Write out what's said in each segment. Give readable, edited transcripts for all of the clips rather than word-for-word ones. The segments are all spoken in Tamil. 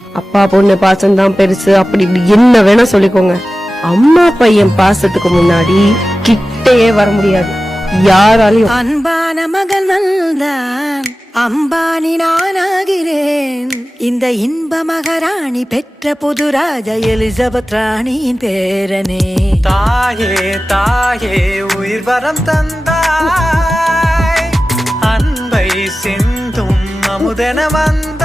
அப்பா பொண்ணு பாசம் தான் பெருசு அப்படி இப்படி என்ன வேணா சொல்லிக்கோங்க, அம்மா பையன் பாசத்துக்கு முன்னாடி கிட்டேயே வர முடியாது யாராலையும். அன்பான மகன் வந்தான், அம்பானி நானாகிறேன். இந்த இன்ப மகாராணி பெற்ற புது ராஜா எலிசபெத் ராணியின் பேரனே. தாயே தாயே உயிர் வரம் தந்தாய், அன்பை சிந்தும் அமுதென வந்தாய்.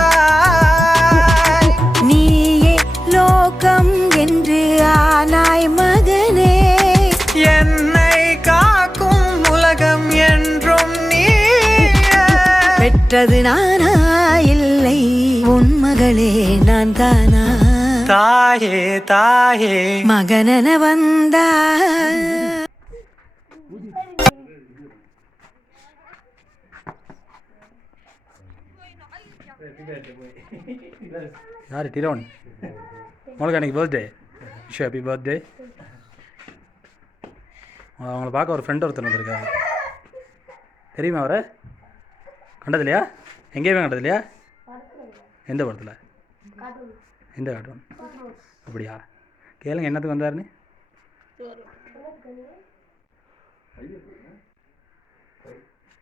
நீயே லோகம் என்று ஆனாய் மகனே. என்னை காக்கும் உலகம் என்றும் நீ. பெற்றது நானா இல்லை உன் மகளே நான் தானா. தாயே தாயே மகனென வந்தா. யார் டிரோன்? உங்களுக்கு அன்றைக்கி பர்த்டே. Wish happy birthday. அவங்கள பார்க்க ஒரு ஃப்ரெண்ட் ஒருத்தர் வந்திருக்காரு. தெரியுமா அவரை? கண்டதில்லையா? எங்கேயுமே கண்டதில்லையா? எந்த படத்தில்? எந்த கார்ட்டூன்? அப்படியா? கேளுங்க என்னத்துக்கு வந்தாருன்னு.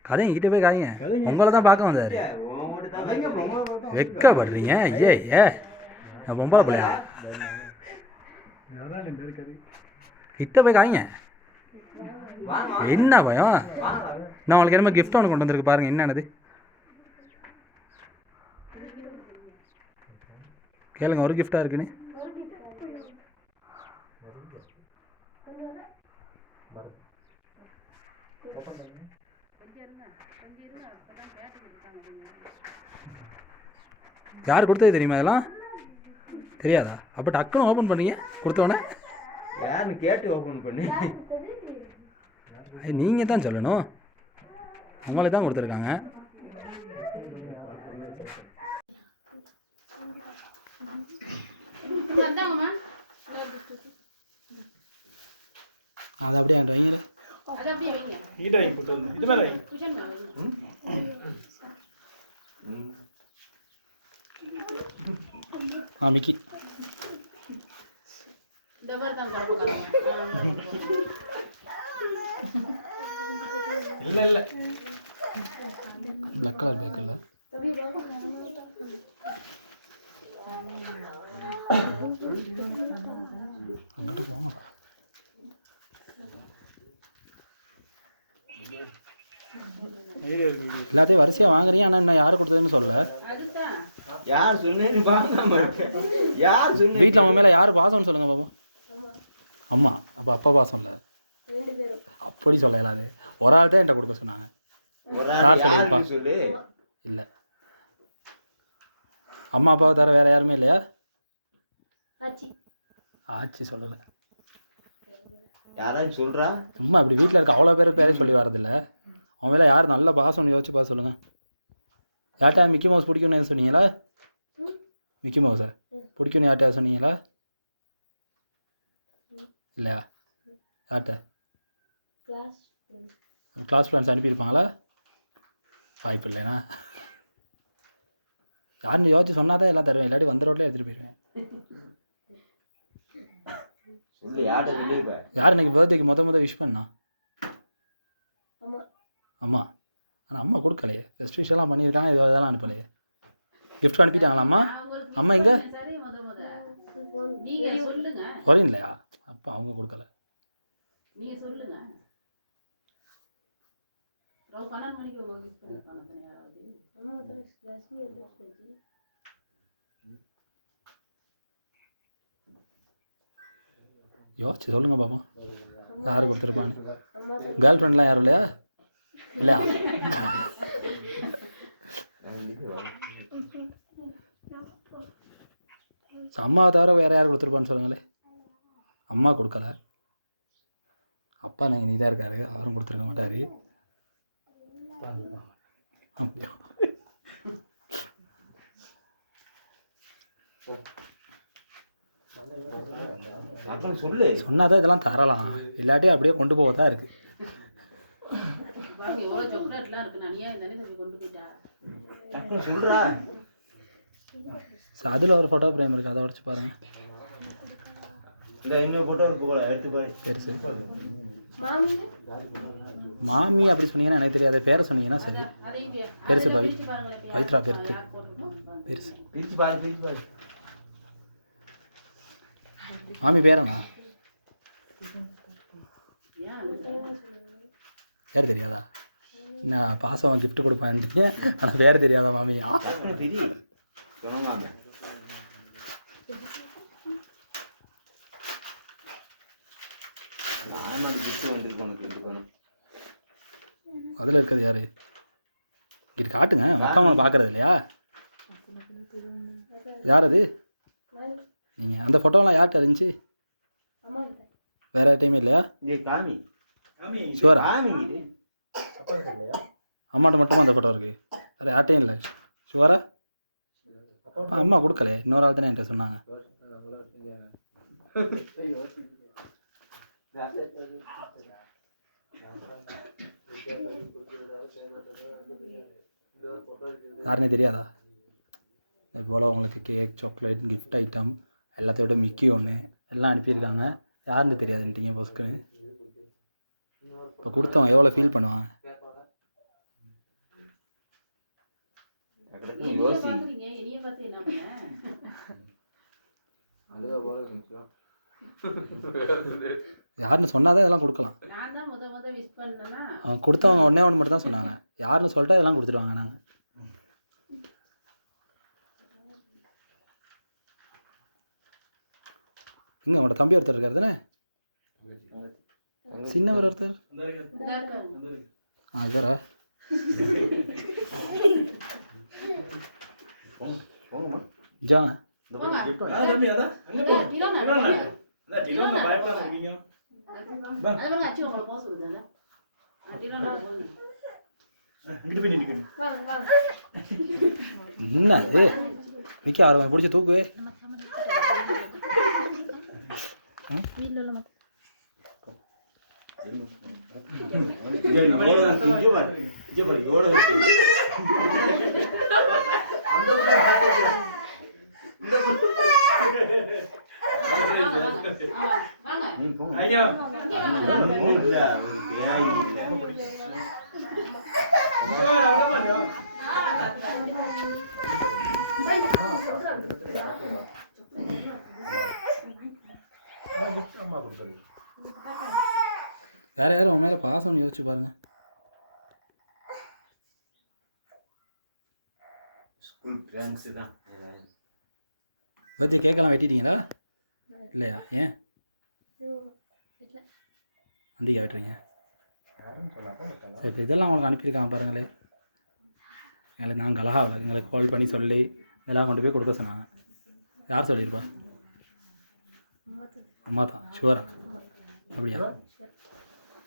கதை என்கிட்ட போய் காய்ங்க. உங்களை தான் பார்க்க வந்தார். வெக்கப்படுறீங்க? ஐயே ஏ நான் பொம்பளை பிள்ளையா? கிட்ட போய் காய்ங்க. என்ன பயம்? நான் உங்களுக்கு என்ன கிஃப்ட் ஒன்று கொண்டு வந்திருக்கு பாருங்க. என்னது கேளுங்க. ஒரு கிஃப்டாக இருக்குன்னு. யார் கொடுத்தது தெரியுமா? இதெல்லாம் தெரியாதா? அப்போ டக்குன்னு ஓப்பன் பண்ணீங்க கொடுத்தோன்னே. யாருன்னு கேட்டு ஓப்பன் பண்ணி. நீங்கள் தான் சொல்லணும். உங்களை தான் கொடுத்துருக்காங்க. அது அப்படியே என்கிட்ட வைங்க. மிக்கி இல்லை பிளாக் கலர் பேக்கல்ல அங்கிட்டு போங்க. எல்லாத்தையும் வரிசையாக வாங்குறீங்க. ஆனால் என்ன யார் கொடுத்ததுன்னு சொல்ல. யார் சொன்னேன்னு பார்க்காம இருக்கேன். யார் சொன்ன? வீட்டில் அவங்க மேலே யார் பாசம்னு சொல்லுங்கள் பாப்போம். அம்மா. அப்போ அப்பா பாசம் இல்லை. அப்படி சொல்ல இயலாது. ஒரு ஆள் தான் என்கிட்ட கொடுக்க சொன்னாங்க. யார் சொல்லியிருப்பா? இல்லை. அம்மா அப்பாவை தவிர வேறு யாருமே இல்லையா? ஆச்சி சொல்லலை. யாராச்சும் சொல்கிறா? சும்மா அப்படி வீட்டில் இருக்க அவ்வளோ பேரே சொல்லி வரதில்லை. அவன் மேலே யார் நல்ல பாசம்னு யோசிச்சு பார்த்து சொல்லுங்கள். யார்ட்டா மிக்கி மவுஸ் பிடிக்கும்னு எதுவும் சொன்னீங்களா? மிக்கி மவுஸை பிடிக்கும்னு யார்ட்டா சொன்னீங்களா? இல்லையா? யார்கிட்ட? கிளாஸ் ஃப்ரெண்ட்ஸ் அனுப்பியிருப்பாங்களா? வாய்ப்பு இல்லைண்ணா. யாருன்னு யோசிச்சு சொன்னால் தான் எல்லாம் தருவேன். இல்லாட்டி வந்த ரோட்லேயே எடுத்துகிட்டு போயிடுவேன். யார் இன்னைக்கு பர்த்டேக்கு முத விஷ் பண்ணா? அம்மா. ஆனால் அம்மா கொடுக்கலையே. ஃபெஸ்ட் விஷயம்லாம் பண்ணியிருக்காங்க. இதெல்லாம் அனுப்பலையே. கிஃப்ட் அனுப்பிட்டாங்களா அம்மா? அம்மா எங்கே வரீங்க இல்லையா? அப்போ அவங்க கொடுக்கல. யோசிச்சு சொல்லுங்க பாப்போம் யாரு கொடுத்துருப்பான்னு. கேர்ள் ஃப்ரெண்ட்லாம் யாரும் இல்லையா? இல்லையா? அம்மாவை தவிர வேறு யார் கொடுத்துருப்பான்னு சொல்லுங்களே. அம்மா கொடுக்கல. அப்பா நீங்கள் நீ தான் இருக்காரு. அவரும் கொடுத்துருக்க மாட்டார். அப்படியா? சொன்னாதான் இதெல்லாம் தரலாம். இல்லாட்டி அப்படியே கொண்டு போக தான் இருக்குது. ஸோ அதில் ஒரு ஃபோட்டோ ஃப்ரேம் இருக்குது, அதை உடச்சி பாருங்கள். இந்த இன்னொரு போட்டோ இருக்கு போல, எடுத்து போய் பெருசு. மாமி அப்படி சொன்னீங்கன்னா எனக்கு தெரியாத, பேரை சொன்னீங்கன்னா சரி. பெருசு பவித்ரா பெருசு பெருசு. பிரிச்சு பாரு, பிரிச்சு பாரு. மாமி பேரண்ணா பேர் தெரியாதா? நான் பாசம் கிஃப்ட் கொடுப்பேன் ஆனால் பேர் தெரியாதா மாமியா? சொன்னாங்க நானும் கிஃப்ட் வந்திருக்கு உனக்கு எடுத்துக்கணும். அதில் இருக்கிறது யாரு? இது காட்டுங்க, மற்றவங்களை பார்க்கறது இல்லையா? யார் அது? நீங்கள் அந்த ஃபோட்டோலாம் யார்கிட்ட இருந்துச்சு? வேறு யார்ட்டையுமே இல்லையா? இது காமி ஷுவரா? காமி இது அம்மாட்ட மட்டுமா அந்த ஃபோட்டோ இருக்குது? அது யார்ட்டையும் இல்லை. ஷுவரா? அம்மா கொடுக்கல, இன்னொரு ஆள் தானே என்கிட்ட சொன்னாங்க. யாருன்னே தெரியாதா? இது போல் உங்களுக்கு கேக், சாக்லேட், கிஃப்ட் ஐட்டம் எல்லாத்தையோட மிக்கி ஒன்று எல்லாம் அனுப்பியிருக்காங்க. யாருன்னு தெரியாதுன்ட்டீங்க பொஸ்க்குன்னு. இப்போ கொடுத்தவன் எவ்வளோ ஃபீல் பண்ணுவான்? யோசி யாருன்னு சொன்னாதான் இதெல்லாம் கொடுக்கலாம். அவன் கொடுத்தவங்க ஒன்றே ஒன்று மட்டும் தான் சொன்னாங்க. யாருன்னு சொல்லிட்டா இதெல்லாம் கொடுத்துருவாங்க. நாங்கள் இங்கே உங்களோட தம்பி ஒருத்தர் இருக்கார் தானே, சின்னவர் ஒருத்தர். இவரா? ஜாங்க என்ன அது? மிக்கி அவரை பிடிச்சி தூக்குவே. வேற யாரும் உன் மேலே பாசம்னு யோசிச்சு பாருங்க. பர்த்டே கேக்கெல்லாம் வெட்டிட்டீங்களா? இல்லையா? ஏன் அந்திக்கா வெட்டுறீங்க? சரி, இப்போ இதெல்லாம் உங்களுக்கு அனுப்பியிருக்காங்க பாருங்களே. எங்களுக்கு நாங்கள் அழகாவில் எங்களுக்கு கால் பண்ணி சொல்லி இதெல்லாம் கொண்டு போய் கொடுக்க சொன்னாங்க. யார் சொல்லியிருப்பா? அம்மா தான். ஷுவரா? அப்படியா?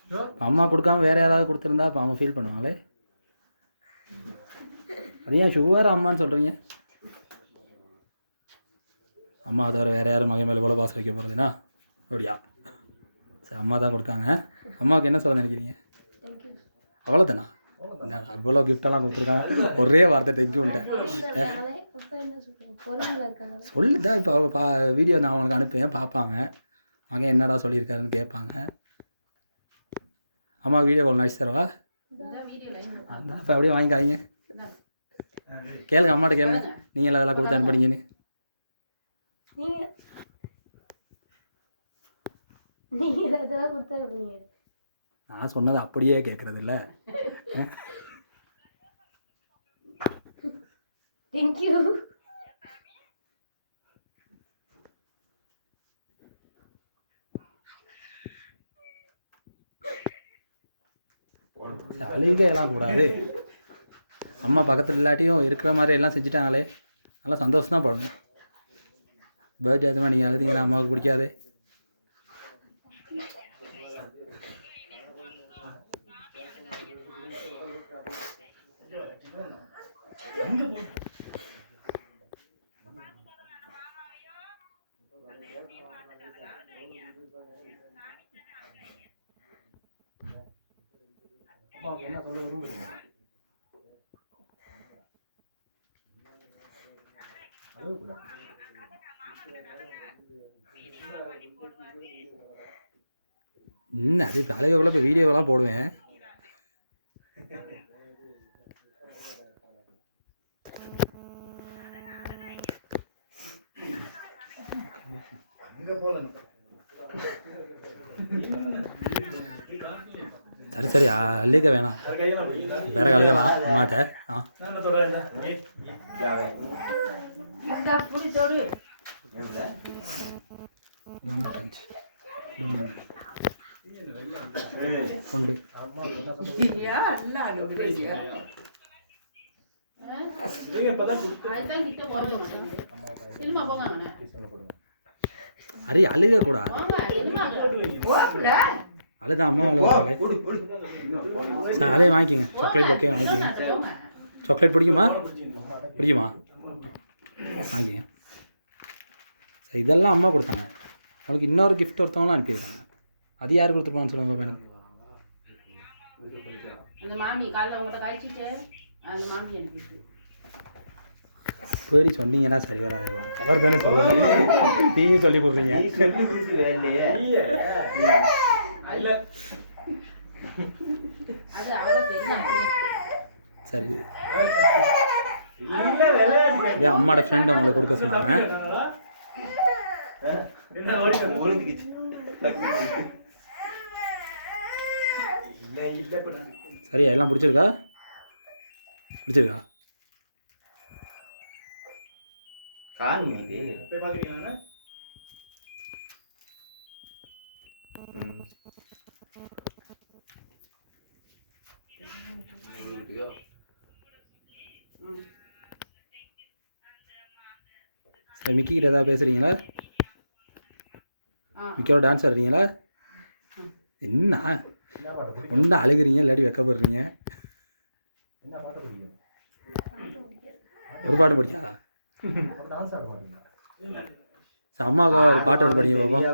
இப்போ அம்மா கொடுக்காம வேறு யாராவது கொடுத்துருந்தா இப்போ அவங்க ஃபீல் பண்ணுவாங்களே. அது ஏன் ஷுவராக அம்மான்னு சொல்கிறீங்க? அம்மா தவிர வேறு யாரும் மகன் மேலே போல பாசம் வைக்க போகிறதுனா? அப்படியா? சரி, அம்மா தான் கொடுத்தாங்க. அம்மாவுக்கு என்ன சொல்ல நினைக்கிறீங்க? அவ்வளோதானா? அவ்வளோ கிஃப்டெல்லாம் கொடுத்துருக்காங்க, ஒரே வார்த்தை தேங்க்யூன்ட்டேன். சொல்லுதா இப்போ அவங்க வீடியோ நான் அவங்களுக்கு அனுப்புவேன், பார்ப்பாங்க. மகன் என்னடா சொல்லியிருக்காருன்னு கேட்பாங்க. அம்மா வீடியோ கால் அடிச்சு தரவா? அந்த இப்போ அப்படியே வாங்கிக்காதீங்க. கேளுங்க, அம்மாட்ட கேளுங்க நீங்கள் அதெல்லாம் கொடுத்து அனுப்புனீங்கன்னு. நான் சொன்னது அப்படியே கேட்கறது இல்லை. அழுக எல்லாம் கூடாது. அம்மா பக்கத்தில் இல்லாட்டியும் இருக்கிற மாதிரி எல்லாம் செஞ்சுட்டாங்களே, நல்லா சந்தோஷம் தான் படணும். பர்த்டே அதுமாதிரி நீங்கள் அழுதிங்கன்னா அம்மாவுக்கு பிடிக்காது. என்ன சொல்ல விரும்புறீங்க? என்ன அது அழகுக்குள்ள இப்போ வீடியோவெல்லாம் போடுவேன். சரி சரி அள்ளிக்க வேணாம், வேற கழுகலாம் அம்மாட்ட. ஆ உண்டு. அரே அழுக கூடாது, அழுதா அம்மா அதே வாங்கிக்கோங்க. சாக்லேட் ஓகே வாங்கிக்கோங்க. சாக்லேட் பிடிக்குமா? பிடிக்குமா? வாங்கிக்கங்க. சரி இதெல்லாம் அம்மா கொடுத்தாங்க. அவனுக்கு இன்னொரு கிஃப்ட் ஒருத்தவங்களாம் அனுப்பியிருக்காங்க. அது யார் கொடுத்துருப்பான்னு சொல்லுங்க மேடம். பேரி சொன்னீங்கன்னா சரி வராதேவா, அவர் தானே சொல்லணும், நீங்கள் சொல்லி கொடுறீங்க. சரி அம்மாவோட ஃப்ரெண்ட் உங்களுக்கு கொடுக்க சொன்னாங்க. சரியா எல்லாம் பிடிச்சிருக்கா? பிடிச்சிருக்கா? மிக்கி கிட்ட ஏதாவது பேசுறீங்களா? மிக்கியோட டான்ஸ் ஆடுறீங்களா? என்ன ஒன்றா அழுகுறீங்க இல்லாட்டி வெக்கப்படுறீங்க? ஒரு பாட்டு படிக்காதா? அம்மாவுக்கு ஒரு பாட்டு ஒன்று படிங்க பாப்போம்.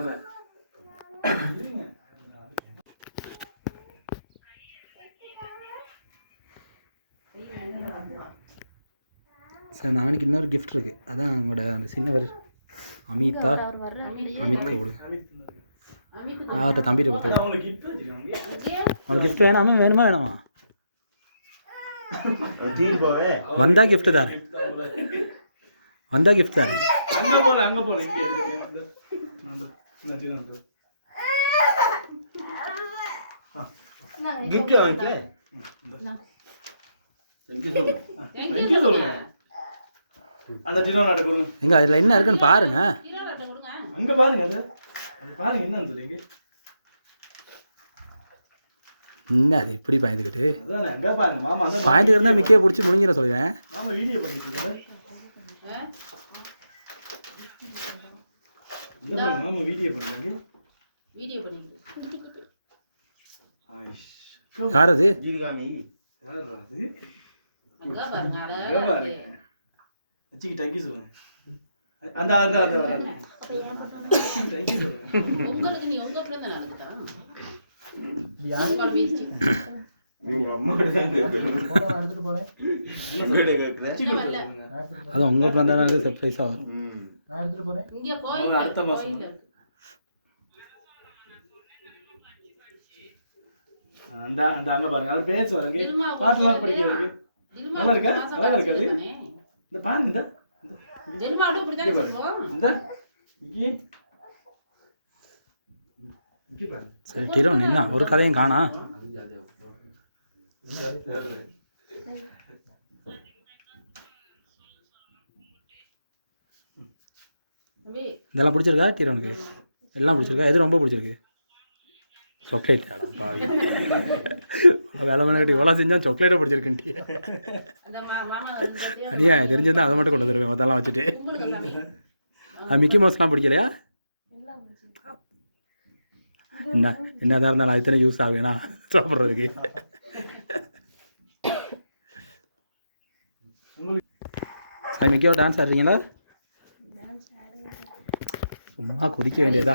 சார் நாளைக்கு இன்னொரு கிஃப்ட் இருக்கு, அதான் உங்களோட அந்த சின்னவர் அமிதா அமித்க்கு கொடு. தம்பிகிட்ட கொடுத்து. உங்களுக்கு கிஃப்ட் வேணாமா வேணுமா? வந்தா கிஃப்ட் தானே, வந்தா கிஃப்ட் தானே. எங்க அதுல என்ன இருக்குன்னு பாருங்க. அங்க பாருங்க, அது பாருங்க என்னன்னு சொல்லுங்க. என்ன அது இப்படி பாய்ந்துக்கிட்டு அங்க பாருங்க மாமா, அந்த பாய்ந்துக்கிட்டு இருந்தா மிக்கையை பிடிச்சி முடிங்கிற சொல்லுவேன். மாமா வீடியோ பண்ணிட்டு இருக்காரு. மாமா வீடியோ பண்ணுறாங்க. வீடியோ பண்ணிட்டு யார் அது? ஜீர்காமி அங்க பாருங்க, அழகா பாருங்க. அச்சிக்கு டங்கி சொல்லுங்க. அந்த அந்த அந்த டங்கி சொல்லுங்க. உங்களுக்கு நீ உங்க பிள்ளை தான் நடக்குதா? அது உங்க பிறந்த சர்ப்ரைஸா வரும். இங்க கோயில் அடுத்த மாசம் அந்த அந்த அங்க பாருங்க, அவர் பேச வரங்க, பாட்டுலாம் படிக்கிறது நல்லா இருக்கா? நல்லா இருக்காது. இந்த பாருங்க, இந்த தெலுமா அப்படியே இப்படி தான் சொல்லுவோம். இந்த இங்கே இங்கே பாருங்க. சரி கிரண் என்ன ஒரு கதையும் காணா? இதெல்லாம் பிடிச்சிருக்கா டீரோனுக்கு? எல்லாம் பிடிச்சிருக்கா? எது ரொம்ப பிடிச்சிருக்கு? சாக்லேட். வேலை மணி கட்டி இவ்வளோ செஞ்சால் சாக்லேட்டை பிடிச்சிருக்குன்ட்டி. அனியா தெரிஞ்சிருந்தா அதை மட்டும் கொண்டு வந்துருவேன் மொத்தம்லாம் வச்சுட்டு. மிக்கி மவுஸ்லாம் பிடிக்கலையா? என்னதான் இருந்தாலும் அது தானே யூஸ் ஆகுனா சாப்பிட்றதுக்கு. மிக்கியோ டான்ஸ் ஆடுறீங்களா? சும்மா குதிக்க வேண்டியதா?